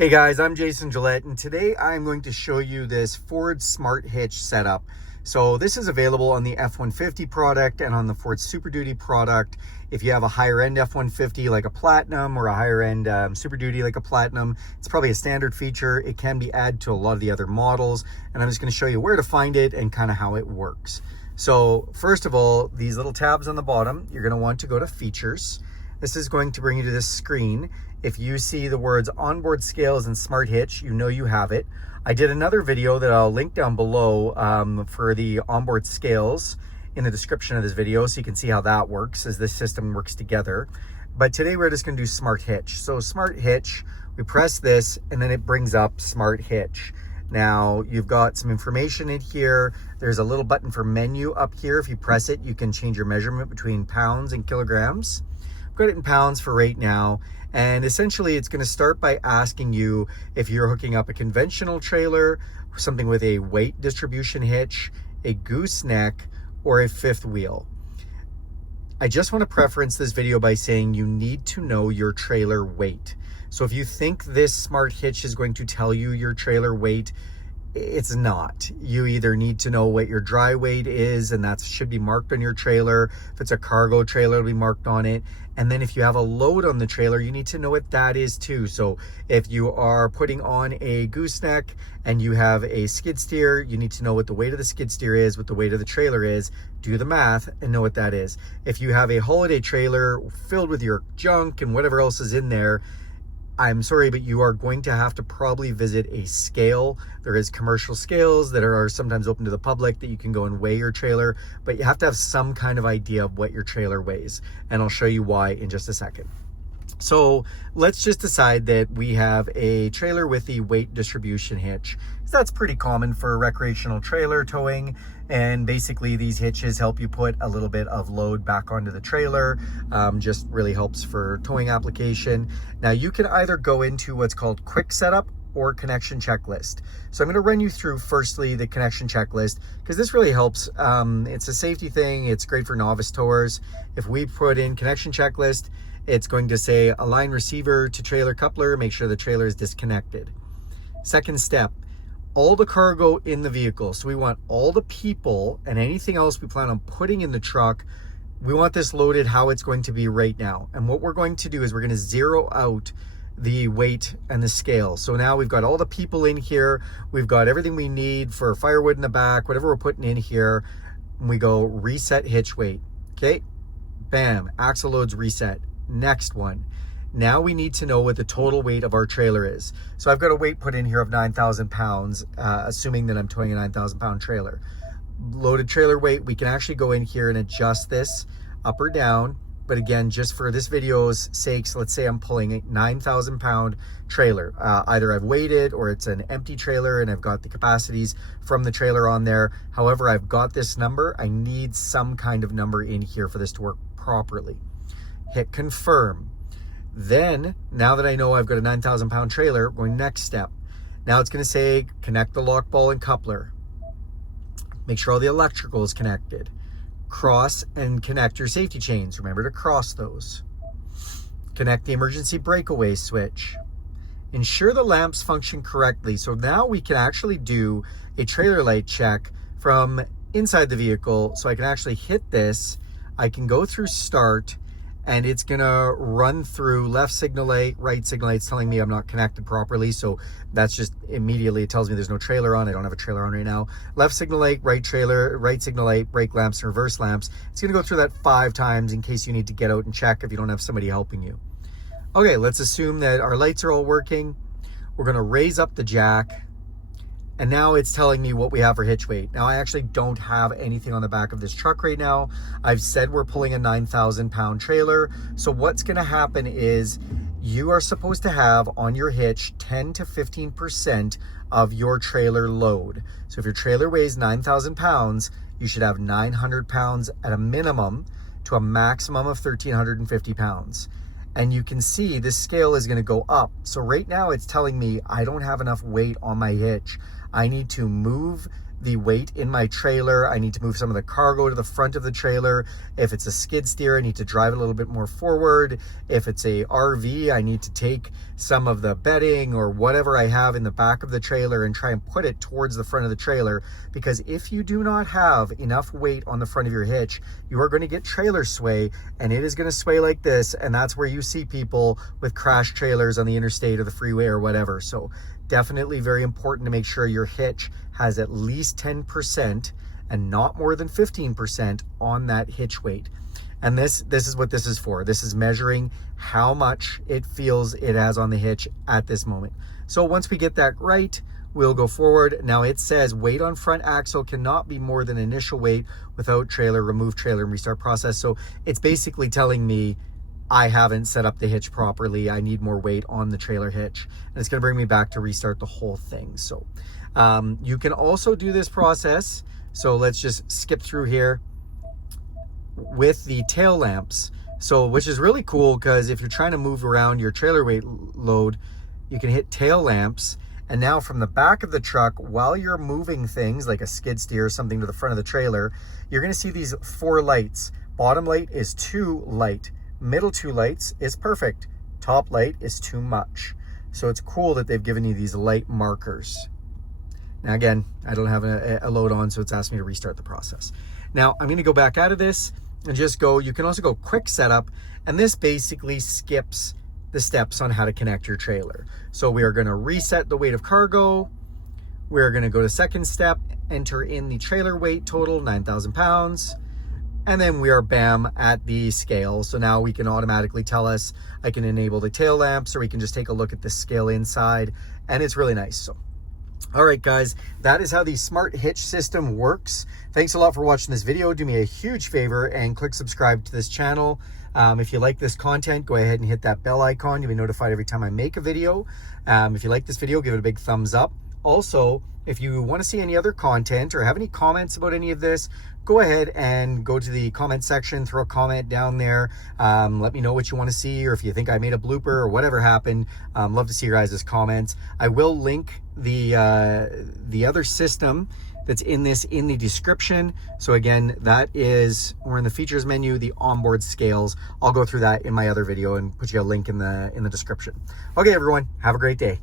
Hey guys, I'm Jason Gillette, and today I'm going to show you this Ford Smart Hitch setup. So this is available on the F-150 product and on the Ford Super Duty product. If you have a higher end F-150 like a Platinum or a higher end Super Duty like a Platinum, it's probably a standard feature. It can be added to a lot of the other models, and I'm just going to show you where to find it and kind of how it works. So first of all, these little tabs on the bottom, you're going to want to go to Features. This is going to bring you to this screen. If you see the words Onboard Scales and Smart Hitch, you know you have it. I did another video that I'll link down below for the Onboard Scales in the description of this video, so you can see how that works as this system works together. But today we're just going to do Smart Hitch. So Smart Hitch, we press this and then it brings up Smart Hitch. Now you've got some information in here. There's a little button for menu up here. If you press it, you can change your measurement between pounds and kilograms. I've got it in pounds for right now. And essentially it's going to start by asking you if you're hooking up a conventional trailer, something with a weight distribution hitch, a gooseneck, or a fifth wheel. I just want to preference this video by saying you need to know your trailer weight. So if you think this Smart Hitch is going to tell you your trailer weight, it's not. You either need to know what your dry weight is, and that should be marked on your trailer. If it's a cargo trailer, it'll be marked on it. And then if you have a load on the trailer, you need to know what that is too. So if you are putting on a gooseneck and you have a skid steer, you need to know what the weight of the skid steer is, what the weight of the trailer is, do the math and know what that is. If you have a holiday trailer filled with your junk and whatever else is in there, I'm sorry, but you are going to have to probably visit a scale. There is commercial scales that are sometimes open to the public that you can go and weigh your trailer, but you have to have some kind of idea of what your trailer weighs. And I'll show you why in just a second. So let's just decide that we have a trailer with the weight distribution hitch. That's pretty common for recreational trailer towing. And basically these hitches help you put a little bit of load back onto the trailer. Just really helps for towing application. Now you can either go into what's called quick setup or connection checklist. So I'm going to run you through firstly the connection checklist, because this really helps. It's a safety thing. It's great for novice towers. If we put in connection checklist, it's going to say align receiver to trailer coupler, make sure the trailer is disconnected. Second step, all the cargo in the vehicle. So we want all the people and anything else we plan on putting in the truck. We want this loaded how it's going to be right now. And what we're going to do is we're going to zero out the weight and the scale. So now we've got all the people in here. We've got everything we need for firewood in the back, whatever we're putting in here. And we go reset hitch weight. Okay, bam, axle loads reset. Next one. Now we need to know what the total weight of our trailer is. So I've got a weight put in here of 9,000 pounds, assuming that I'm towing a 9,000 pound trailer. Loaded trailer weight, we can actually go in here and adjust this up or down. But again, just for this video's sakes, let's say I'm pulling a 9,000 pound trailer. Either I've weighed it or it's an empty trailer and I've got the capacities from the trailer on there. However, I've got this number. I need some kind of number in here for this to work properly. Hit confirm. Then, now that I know I've got a 9,000 pound trailer, going next step. Now it's going to say connect the lock ball and coupler. Make sure all the electrical is connected. Cross and connect your safety chains. Remember to cross those. Connect the emergency breakaway switch. Ensure the lamps function correctly. So now we can actually do a trailer light check from inside the vehicle. So I can actually hit this. I can go through start, and it's gonna run through left signal light, right signal light. It's telling me I'm not connected properly. So that's just immediately, it tells me there's no trailer on. I don't have a trailer on right now. Left signal light, right signal light, brake lamps, and reverse lamps. It's gonna go through that 5 times in case you need to get out and check if you don't have somebody helping you. Okay, let's assume that our lights are all working. We're gonna raise up the jack. And now it's telling me what we have for hitch weight. Now I actually don't have anything on the back of this truck right now. I've said we're pulling a 9,000 pound trailer. So what's gonna happen is you are supposed to have on your hitch 10 to 15% of your trailer load. So if your trailer weighs 9,000 pounds, you should have 900 pounds at a minimum to a maximum of 1,350 pounds. And you can see this scale is gonna go up. So right now it's telling me I don't have enough weight on my hitch. I need to move the weight in my trailer. I need to move some of the cargo to the front of the trailer. If it's a skid steer, I need to drive it a little bit more forward. If it's a RV, I need to take some of the bedding or whatever I have in the back of the trailer and try and put it towards the front of the trailer, because if you do not have enough weight on the front of your hitch, you are going to get trailer sway, and it is going to sway like this, and that's where you see people with crash trailers on the interstate or the freeway or whatever. So definitely very important to make sure your hitch has at least 10% and not more than 15% on that hitch weight. And this is what this is for. This is measuring how much it feels it has on the hitch at this moment. So once we get that right, we'll go forward. Now it says weight on front axle cannot be more than initial weight without trailer, remove trailer and restart process. So it's basically telling me I haven't set up the hitch properly. I need more weight on the trailer hitch. And it's gonna bring me back to restart the whole thing. So you can also do this process. So let's just skip through here with the tail lamps. So, which is really cool, because if you're trying to move around your trailer weight load, you can hit tail lamps. And now from the back of the truck, while you're moving things like a skid steer or something to the front of the trailer, you're gonna see these 4 lights. Bottom light is too light. Middle 2 lights is perfect. Top light is too much. So it's cool that they've given you these light markers. Now again, I don't have a load on, so it's asked me to restart the process. Now I'm gonna go back out of this and just go, you can also go quick setup, and this basically skips the steps on how to connect your trailer. So we are gonna reset the weight of cargo. We're gonna go to second step, enter in the trailer weight total, 9,000 pounds. And then we are bam at the scale. So now we can automatically tell us, I can enable the tail lamps, or we can just take a look at the scale inside, and it's really nice. So, all right, guys, that is how the Smart Hitch system works. Thanks a lot for watching this video. Do me a huge favor and click subscribe to this channel. If you like this content, go ahead and hit that bell icon. You'll be notified every time I make a video. If you like this video, give it a big thumbs up. Also, if you want to see any other content or have any comments about any of this, go ahead and go to the comment section, throw a comment down there. Let me know what you want to see, or if you think I made a blooper or whatever happened. Love to see your guys' comments. I will link the other system that's in this in the description. So again, that is, we're in the features menu, the onboard scales. I'll go through that in my other video and put you a link in the description. Okay, everyone, have a great day.